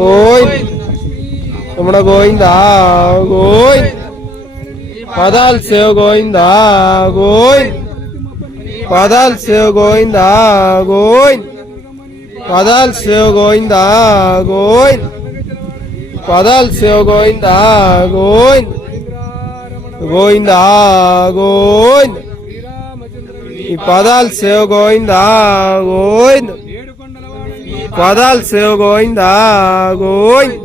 ಗೋವಿಂದ ರಮಣ ಗೋವಿಂದ ಗೋವಿಂದ ಪಾದಾಲ್ ಸೇವ ಗೋವಿಂದ ಗೋವಿಂದ ಪಾದಾಲ್ ಸೇವ ಗೋವಿಂದ ಗೋವಿಂದ ಪಾದಾಲ್ ಸೇವ ಗೋವಿಂದ ಗೋವಿಂದ ಪಾದಾಲ್ ಸೇವ ಗೋವಿಂದ ಗೋವಿಂದ ಗೋವಿಂದ ಗೋವಿಂದ ಈ ಪಾದಾಲ್ ಸೇವ ಗೋವಿಂದ ಗೋವಿಂದ ಪಾದಾಲ್ ಸೇವ ಗೋವಿಂದ ಗೋವಿಂದ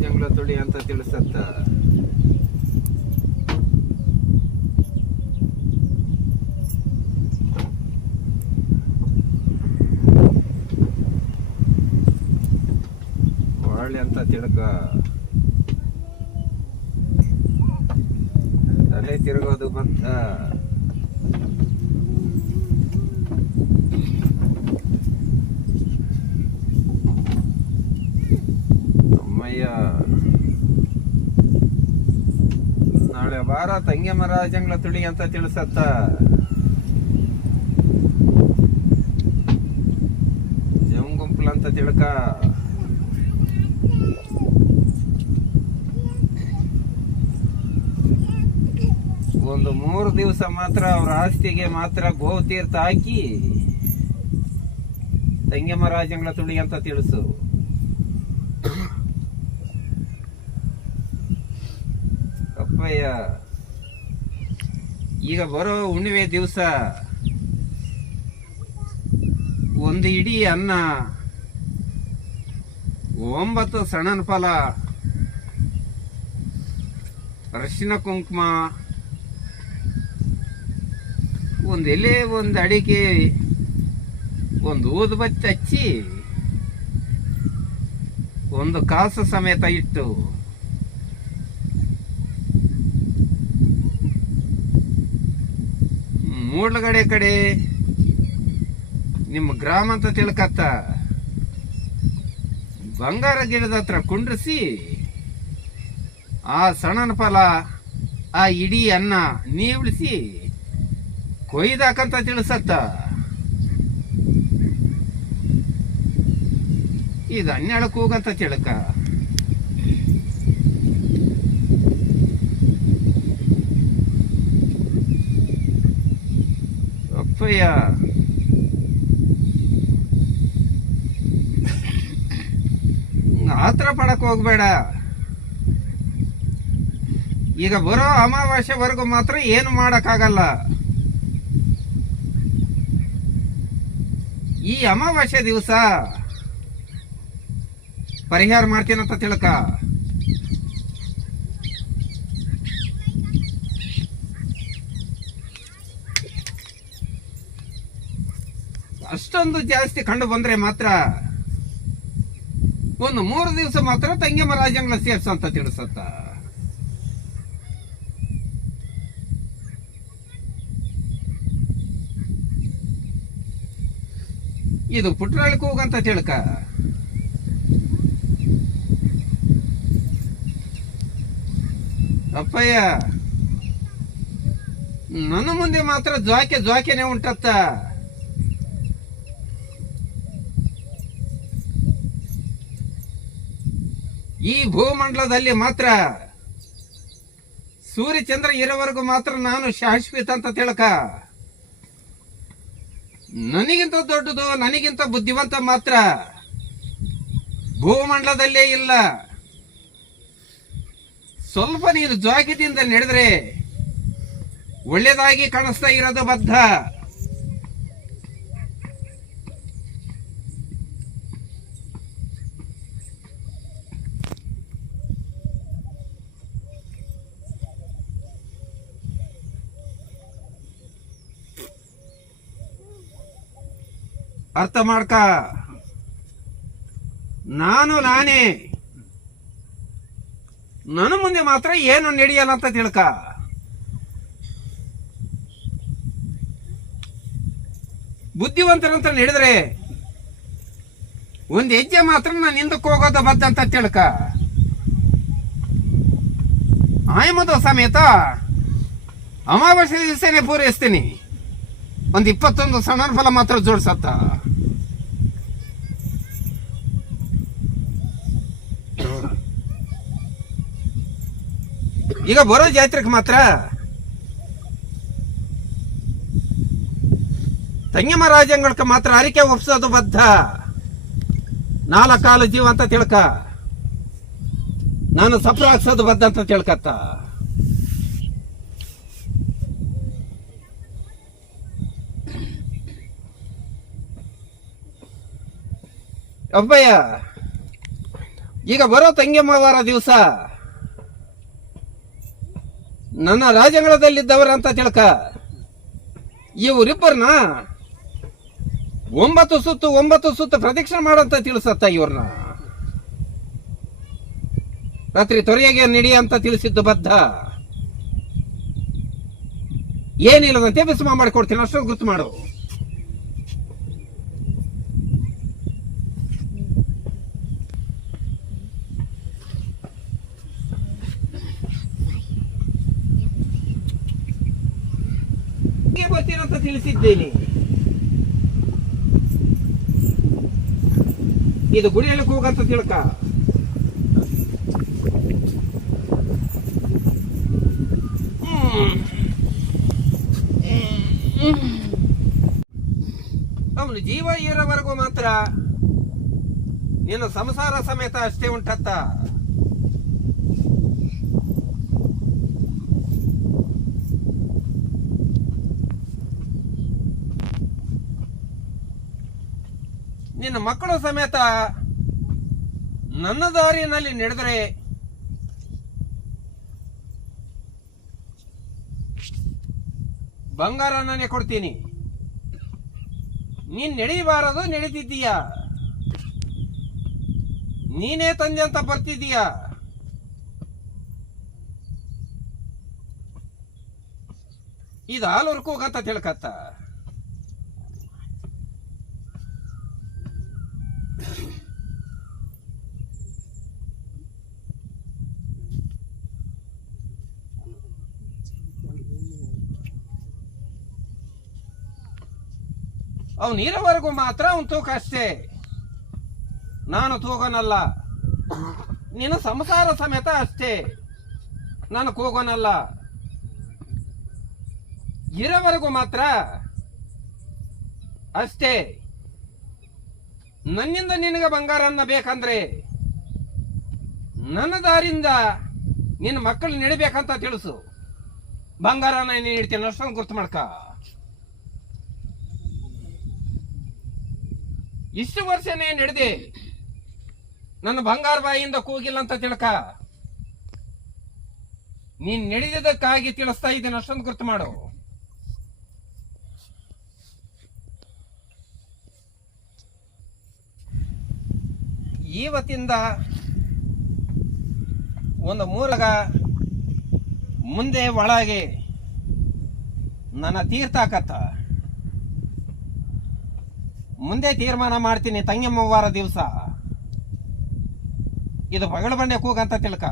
ಜಂಗ್ಲ ತುಳಿ ಅಂತ ತಿಳಿಸತ್ತ. ಒಳ್ಳೆ ಅಂತ ತಿಳ್ಕ ತಲೆ ತಿರುಗೋದು ಬಂತ. ನಾಳೆ ವಾರ ತಂಗೆಮರ ಜಂಗ್ಲ ತುಳಿ ಅಂತ ತಿಳಿಸತ್ತ. ಜಂಗುಂಪ್ಲ ಅಂತ ತಿಳ್ಕ. ಒಂದು 3 ದಿವಸ ಮಾತ್ರ ಅವ್ರ ಆಸ್ತಿಗೆ ಮಾತ್ರ ಗೋತೀರ್ಥ ಹಾಕಿ ತಂಗೆಮರ ಜಂಗ್ಲ ತುಳಿ ಅಂತ ತಿಳಿಸು. ಅಪ್ಪಯ್ಯ, ಈಗ ಬರೋ ಹುಣ್ಣಿಮೆ ದಿವಸ ಒಂದು ಇಡೀ ಅನ್ನ, 9 ಸಣ್ಣನ ಫಲ, ಅರಿಶಿನ ಕುಂಕುಮ, ಒಂದು ಎಲೆ, ಒಂದು ಅಡಿಕೆ, ಒಂದು ಊದುಬತ್ತಿ ಹಚ್ಚಿ, ಒಂದು ಕಾಸು ಸಮೇತ ಇಟ್ಟು ಮೂಡ್ಲಗಡೆ ಕಡೆ ನಿಮ್ಮ ಗ್ರಾಮ ಅಂತ ತಿಳ್ಕತ್ತ ಬಂಗಾರ ಗಿಡದ ಹತ್ರ ಕುಂಡ್ರಿಸಿ ಆ ಸಣ್ಣನ ಫಲ, ಆ ಇಡೀ ಅನ್ನ ನೀವಳಿಸಿ ಕೊಯ್ದಾಕಂತ ತಿಳಿಸತ್ತ. ಇದು 12 ಕೂಗಂತ ತಿಳ್ಕ. ಅಪ್ಪಯ್ಯ, ಆತರ ಪಡಕ್ ಹೋಗ್ಬೇಡ. ಈಗ ಬರೋ ಅಮಾವಾಸ್ಯೆವರೆಗೂ ಮಾತ್ರ ಏನು ಮಾಡಕ್ಕಾಗಲ್ಲ. ಈ ಅಮಾವಾಸ್ಯೆ ದಿವಸ ಪರಿಹಾರ ಮಾಡ್ತೀನಂತ ತಿಳ್ಕ. ಅಷ್ಟೊಂದು ಜಾಸ್ತಿ ಕಂಡು ಬಂದ್ರೆ ಮಾತ್ರ ಒಂದು 3 ದಿವಸ ಮಾತ್ರ ತಂಗೆಮರ ಜಂಗ್ಲ ಸೇರ್ಸಂತ ತಿಳಿಸತ್ತ. ಇದು ಪುಟ್ರಾಳಿಗೆ ಹೋಗಂತ ತಿಳ್ಕ. ಅಪ್ಪಯ್ಯ, ನನ್ನ ಮುಂದೆ ಮಾತ್ರ ಜ್ವಾಕೆನೆ ಉಂಟತ್ತ. ಈ ಭೂಮಂಡಲದಲ್ಲಿ ಮಾತ್ರ ಸೂರ್ಯ ಚಂದ್ರ ಇರೋವರೆಗೂ ಮಾತ್ರ ನಾನು ಶಾಶ್ವತ ಅಂತ ತಿಳ್ಕ. ನನಗಿಂತ ದೊಡ್ಡದು, ನನಗಿಂತ ಬುದ್ಧಿವಂತ ಮಾತ್ರ ಭೂಮಂಡಲದಲ್ಲೇ ಇಲ್ಲ. ಸ್ವಲ್ಪ ನೀನು ಜಾಗ್ಯದಿಂದ ನಡೆದ್ರೆ ಒಳ್ಳೇದಾಗಿ ಕಾಣಿಸ್ತಾ ಇರೋದು ಬದ್ಧ. ಅರ್ಥ ಮಾಡ್ಕ, ನಾನೇ ನನ್ನ ಮುಂದೆ ಮಾತ್ರ ಏನು ನಡೆಯಲ್ಲ ಅಂತ ತಿಳ್ಕ. ಬುದ್ಧಿವಂತರಂತ ನಡೆದ್ರೆ ಒಂದು ಹೆಜ್ಜೆ ಮಾತ್ರ ನಾನು ಹಿಂದಕ್ಕೆ ಹೋಗೋದ ಬದ್ಧ ಅಂತ ತಿಳ್ಕ. ಆಯಮದ ಸಮೇತ ಅಮಾವಾಸ್ಯೆ ದಿವಸನೇ ಪೂರೈಸ್ತೀನಿ. ಒಂದು 21 ಸಣ್ಣ ಫಲ ಮಾತ್ರ ಜೋಡಿಸತ್ತ. ಈಗ ಬರೋ ಜಾತ್ರೆಗೆ ಮಾತ್ರ ತಂಗಮ್ಮ ರಾಜ್ಯಗಳಿಗೆ ಮಾತ್ರ ಅರಿಕೆ ಒಪ್ಸೋದು ಬದ್ಧ. 4 ಕಾಲು ಜೀವ ಅಂತ ತಿಳ್ಕ. ನಾನು ಸಪ್ರ ಹಾಕ್ಸೋದು ಬದ್ಧ ಅಂತ ತಿಳ್ಕತ್ತ. ಅಬ್ಬಯ್ಯ, ಈಗ ಬರೋ ತಂಗಮ್ಮವಾರ ದಿವಸ ನನ್ನ ರಾಜಂಗಳದಲ್ಲಿದ್ದವರಂತ ತಿಳ್ಕ. ಇವರಿಬ್ಬರನ್ನ 9 ಸುತ್ತು ಪ್ರದಕ್ಷಿಣೆ ಮಾಡಂತ ತಿಳಿಸತ್ತ. ಇವ್ರನ್ನ ರಾತ್ರಿ ತೊರೆಯಾಗೆ ನಡಿ ಅಂತ ತಿಳಿಸಿದ್ದು ಬದ್ಧ. ಏನಿಲ್ಲದಂತೆ ಬಿಸ್ಮ ಮಾಡಿಕೊಡ್ತೀನಿ, ಅಷ್ಟೊಂದು ಗೊತ್ತು ಮಾಡು. ಬರ್ತೀನಂತ ತಿಳಿಸಿದ್ದೇನೆ. ಇದು ಗುಡಿಯಲ್ಲಿ ಹೋಗಂತ ತಿಳ್ಕ. ಅವನು ಜೀವ ಇರೋವರೆಗೂ ಮಾತ್ರ ನಿನ್ನ ಸಂಸಾರ ಸಮೇತ ಅಷ್ಟೇ ಉಂಟತ್ತ. ನಿನ್ನ ಮಕ್ಕಳು ಸಮೇತ ನನ್ನ ದಾರಿಯಲ್ಲಿ ನಡೆದರೆ ಬಂಗಾರ ನಾನೇ ಕೊಡ್ತೀನಿ. ನೀನ್ ನಡೆಯಬಾರದು, ನಡೀತಿದ್ದೀಯ. ನೀನೇ ತಂದೆ ಅಂತ ಬರ್ತಿದ್ದೀಯ. ಇದು ಹಾಲೂರ್ಕ್ ಹೋಗಂತ ತಿಳ್ಕತ್ತ. ಅವನು ಇರೋವರೆಗೂ ಮಾತ್ರ ಅವನು ತೂಕ ಅಷ್ಟೇ. ನಾನು ತೂಗೋನಲ್ಲ. ನೀನು ಸಂಸಾರ ಸಮೇತ ಅಷ್ಟೇ, ನಾನು ಕೂಗೋನಲ್ಲ. ಇರೋವರೆಗೂ ಮಾತ್ರ ಅಷ್ಟೇ. ನನ್ನಿಂದ ನಿನಗೆ ಬಂಗಾರನ್ನ ಬೇಕಂದ್ರೆ ನನ್ನ ದಾರಿಂದ ನಿನ್ನ ಮಕ್ಕಳು ನಡಿಬೇಕಂತ ತಿಳಿಸು. ಬಂಗಾರನ ನೀನು ಇಡ್ತೀನಿ, ಅಷ್ಟೊಂದು ಗುರ್ತು ಮಾಡ್ಕ. ಇಷ್ಟು ವರ್ಷನೇ ನಡೆದೆ, ನನ್ನ ಬಂಗಾರ ಬಾಯಿಯಿಂದ ಕೂಗಿಲ್ಲ ಅಂತ ತಿಳ್ಕ. ನೀನ್ ನಡೆದಿದ್ದಕ್ಕಾಗಿ ತಿಳಿಸ್ತಾ ಇದ್ದೀನಿ, ಅಷ್ಟೊಂದು ಗುರ್ತು ಮಾಡು. ಇವತ್ತಿಂದ ಒಂದು ಮೂರಗ ಮುಂದೆ ಒಳಗೆ ನನ್ನ ತೀರ್ಥಾಕತ್ತ ಮುಂದೆ ತೀರ್ಮಾನ ಮಾಡ್ತೀನಿ. ತಂಗಮ್ಮವಾರ ದಿವಸ ಇದು ಬಗಳ ಬಂಡೆ ಕೂಗಂತ ತಿಳ್ಕ.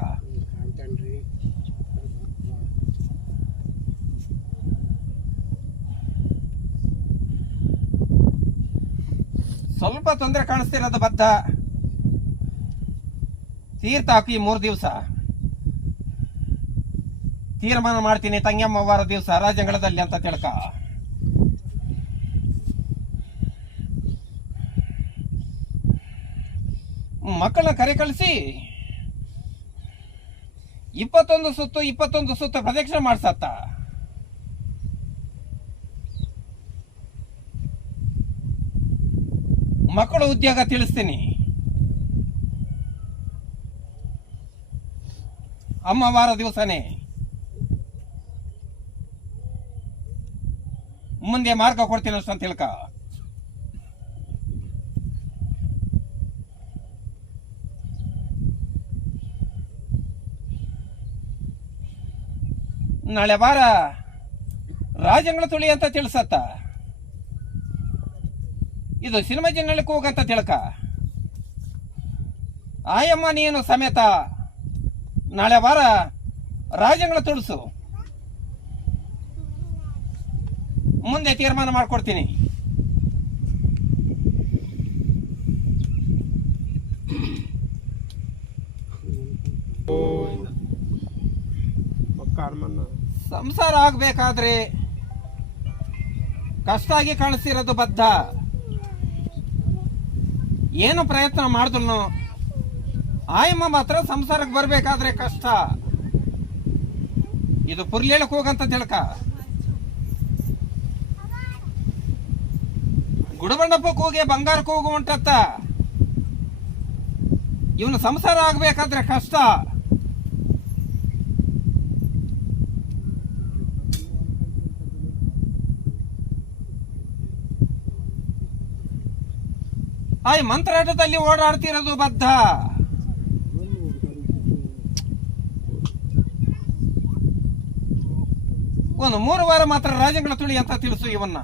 ಸ್ವಲ್ಪ ತೊಂದರೆ ಕಾಣಿಸ್ತಿರೋದು ಬದ್ಧ. ತೀರ್ಥ ಹಾಕಿ 3 ದಿವಸ ತೀರ್ಮಾನ ಮಾಡ್ತೀನಿ. ತಂಗಮ್ಮವಾರ ದಿವಸ ರಾಜಂಗಳದಲ್ಲಿ ಅಂತ ತಿಳ್ಕ. ಮಕ್ಕಳನ್ನ ಕರೆ ಕಳಿಸಿ 21 ಸುತ್ತು ಪ್ರದಕ್ಷಿಣೆ ಮಾಡ್ಸತ್ತ. ಮಕ್ಕಳು ಉದ್ಯೋಗ ತಿಳಿಸ್ತೀನಿ. ಅಮ್ಮವಾರ ದಿವಸನೇ ಮುಂದೆ ಮಾರ್ಗ ಕೊಡ್ತೀನಿ ಅಷ್ಟಂತ ತಿಳ್ಕ. ನಾಳೆ ವಾರ ರಾಜಂಗಳ ತುಳಿ ಅಂತ ತಿಳಿಸತ್ತ. ಇದು ಸಿನಿಮಾ ಜಿನ್ನಳ್ಳಿಗೆ ಹೋಗಂತ ತಿಳ್ಕ. ಆಯಮ್ಮ ನೀನು ಸಮೇತ ನಾಳೆ ವಾರ ರಾಜಂಗಳ ತುಳಿಸು. ಮುಂದೆ ತೀರ್ಮಾನ ಮಾಡ್ಕೊಡ್ತೀನಿ. ಸಂಸಾರ ಆಗ್ಬೇಕಾದ್ರೆ ಕಷ್ಟ ಆಗಿ ಕಾಣಿಸ್ತಿರೋದು ಬದ್ಧ. ಏನು ಪ್ರಯತ್ನ ಮಾಡಿದ್ರು ಆಯಮ್ಮ ಮಾತ್ರ ಸಂಸಾರಕ್ಕೆ ಬರ್ಬೇಕಾದ್ರೆ ಕಷ್ಟ. ಇದು ಪುರ್ಲೇಳಕ್ ಹೋಗಂತ ತಿಳ್ಕ. ಗುಡಬಂಡಪ್ಪಕ್ಕೆ ಹೋಗಿ ಬಂಗಾರಕ್ಕೆ ಹೋಗು ಉಂಟತ್ತ. ಇವನು ಸಂಸಾರ ಆಗ್ಬೇಕಾದ್ರೆ ಕಷ್ಟ. ಆಯ್ ಮಂತ್ರಾಟದಲ್ಲಿ ಓಡಾಡ್ತಿರೋದು ಬದ್ಧ. ಒಂದು 3 ವಾರ ಮಾತ್ರ ರಾಜಂಗಳ ತುಳಿ ಅಂತ ತಿಳಿಸು ಇವನ್ನ.